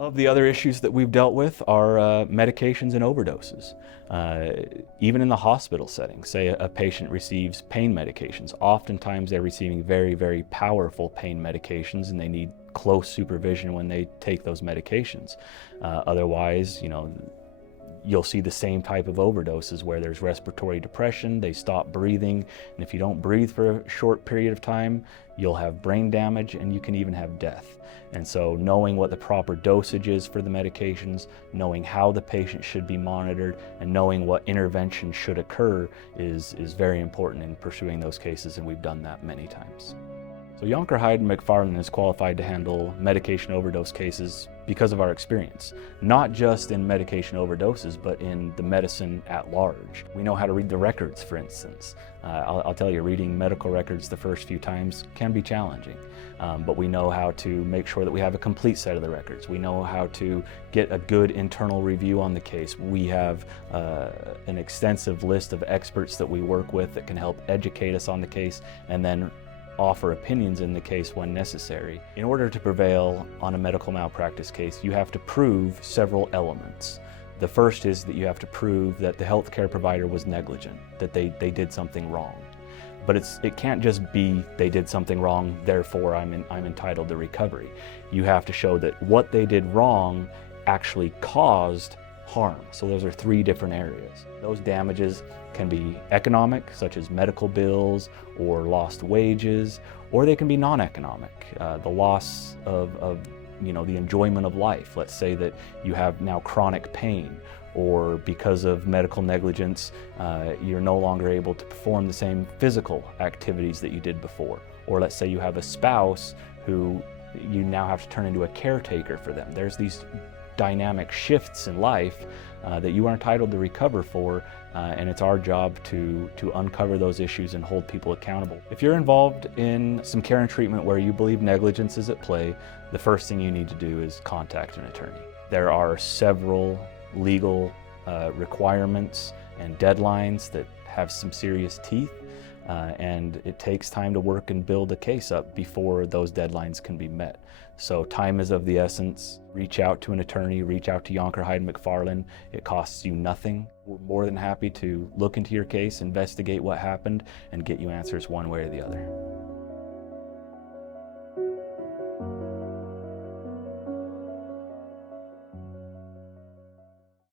Of the other issues that we've dealt with are medications and overdoses. Even in the hospital setting, say a patient receives pain medications. Oftentimes they're receiving very, very powerful pain medications and they need close supervision when they take those medications. Otherwise, you'll see the same type of overdoses where there's respiratory depression, they stop breathing, and if you don't breathe for a short period of time, you'll have brain damage and you can even have death. And so knowing what the proper dosage is for the medications, knowing how the patient should be monitored, and knowing what intervention should occur is very important in pursuing those cases, and we've done that many times. So Younker, Hyde, and Macfarlane is qualified to handle medication overdose cases because of our experience, not just in medication overdoses, but in the medicine at large. We know how to read the records, for instance. I'll tell you, reading medical records the first few times can be challenging, but we know how to make sure that we have a complete set of the records. We know how to get a good internal review on the case. We have an extensive list of experts that we work with that can help educate us on the case and then offer opinions in the case when necessary. In order to prevail on a medical malpractice case, you have to prove several elements. The first is that you have to prove that the healthcare provider was negligent, that they did something wrong. But it can't just be they did something wrong, therefore I'm entitled to recovery. You have to show that what they did wrong actually caused harm. So those are three different areas. Those damages can be economic, such as medical bills or lost wages, or they can be non-economic, the loss of the enjoyment of life. Let's say that you have now chronic pain, or because of medical negligence, you're no longer able to perform the same physical activities that you did before. Or let's say you have a spouse who you now have to turn into a caretaker for them. There's these dynamic shifts in life that you are entitled to recover for, and it's our job to uncover those issues and hold people accountable. If you're involved in some care and treatment where you believe negligence is at play, the first thing you need to do is contact an attorney. There are several legal requirements and deadlines that have some serious teeth, and it takes time to work and build a case up before those deadlines can be met. So time is of the essence. Reach out to an attorney, reach out to Younker, Hyde, and Macfarlane. It costs you nothing. We're more than happy to look into your case, investigate what happened, and get you answers one way or the other.